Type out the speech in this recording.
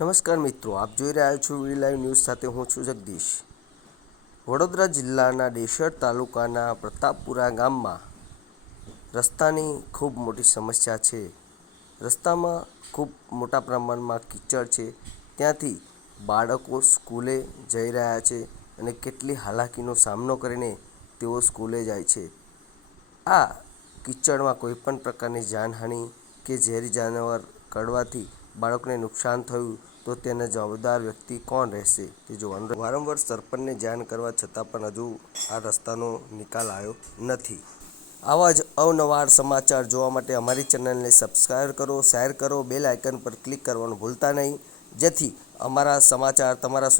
નમસ્કાર મિત્રો, આપ જોઈ રહ્યા છો વી લાઈવ ન્યૂઝ સાથે હું છું જગદીશ. વડોદરા જિલ્લાના ડેસર તાલુકાના પ્રતાપપુરા ગામમાં રસ્તાની ખૂબ મોટી સમસ્યા છે. રસ્તામાં ખૂબ મોટા પ્રમાણમાં કીચડ છે. ત્યાંથી બાળકો સ્કૂલે જઈ રહ્યા છે અને કેટલી હાલાકીનો સામનો કરીને તેઓ સ્કૂલે જાય છે. આ કીચડમાં કોઈપણ પ્રકારની જાનહાનિ કે ઝેરી જાનવર કરડવાથી બાળકને નુકસાન થયું તો તેના જવાબદાર વ્યક્તિ કોણ રહેશે તે જોવાનું. વારંવાર સરપંચને જાણ કરવા છતાં પણ હજુ આ રસ્તાનો નિકાલ આવ્યો નથી. આવા જ અવનવા સમાચાર જોવા માટે અમારી ચેનલને સબસ્ક્રાઈબ કરો, શેર કરો, બેલ આઇકન પર ક્લિક કરવાનું ભૂલતા નહીં, જેથી અમારા સમાચાર તમારા